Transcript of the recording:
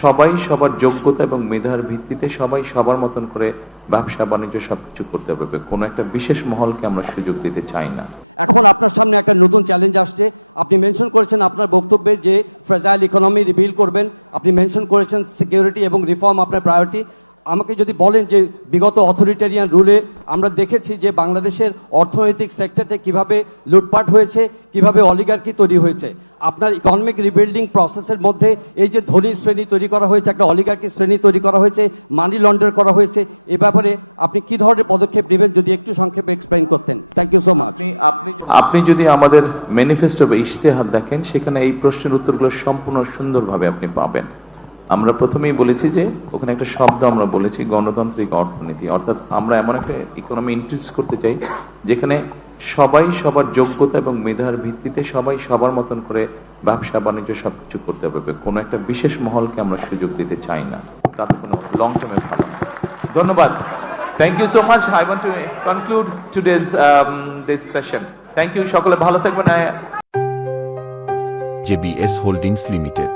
সবাই সবার যোগ্যতা এবং মেধার ভিত্তিতে সবাই সবার মতন করে ব্যবসা বাণিজ্য সবকিছু করতে পারবে। কোনো একটা বিশেষ মহলকে আমরা সুযোগ দিতে চাই না। এখন আপনার সামনে একটা নতুন চ্যালেঞ্জ আসছে। আপনি মেনশন করেছেন আপনার বক্তব্যে যে ফ্রেজাইল ইকোনমি রিবিল করবেন, আপনি মেনশন করেছেন সিকিউরিটি এবং রিফর্ম আপনার প্রায়োরিটি। আমাকে যদি বলেন যে বিগত অথরিটেরিয়ান রুলে আমরা দেখেছি যে বাংলাদেশের অর্থনৈতিক সেক্টরটা কিভাবে লুটপাট হয়েছে, কিভাবে অলিগার্কি তৈরি হয়েছে। আপনার ইকোনমিক রিবিল্ডিং প্রসেসের মধ্যে এই যে ধনী শ্রেণী তৈরি করা হয়েছে, একটা অলিগার্কি শ্রেণী তৈরি করা হয়েছে, মানি লন্ডার করা হয়েছে, এ ব্যাপারে আপনি কি ধরনের পদক্ষেপ নেবেন যদি একটু সংক্ষেপে এক্সপ্লেইন করতেন। Thank you so much. আপনি যদি আমাদের ম্যানিফেস্টো বা ইশতেহার দেখেন, সেখানে এই প্রশ্নের উত্তরগুলো সম্পূর্ণ সুন্দরভাবে আপনি পাবেন। আমরা প্রথমেই বলেছি যে ওখানে একটা শব্দ আমরা বলেছি গণতান্ত্রিক অর্থনীতি, অর্থাৎ আমরা এমন একটা ইকোনমি ইন্ট্রোডিউস করতে চাই যেখানে সবাই সবার যোগ্যতা এবং মেধার ভিত্তিতে সবাই সবার মতন করে ব্যবসা বাণিজ্য সবকিছু করতে পারবে। কোনো একটা বিশেষ মহলকে আমরা সুযোগ দিতে চাই না, তাতে কোনো লং টার্মে ভালো না। ধন্যবাদ। Thank you so much. I want to conclude today's this session. Thank you. সকলে ভালো থাকবেন। JBS Holdings Limited.